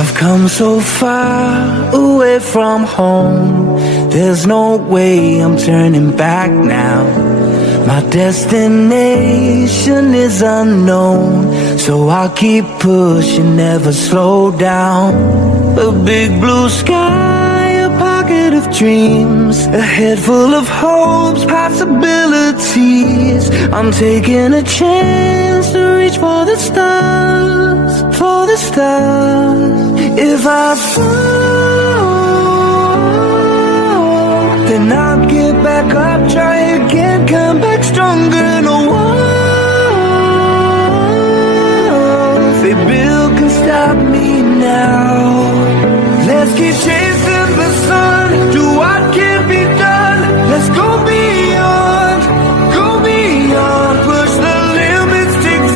I've come so far away from home. There's no way I'm turning back now. My destination is unknown, so I'll keep pushing, never slow down. A big blue sky, a pocket of dreams, a head full of hopes, possibilities. I'm taking a chance to reach for the stars, for the stars. If I fall, then I'll get back up, try again, come back stronger. No one they build can stop me now. Let's keep chasing.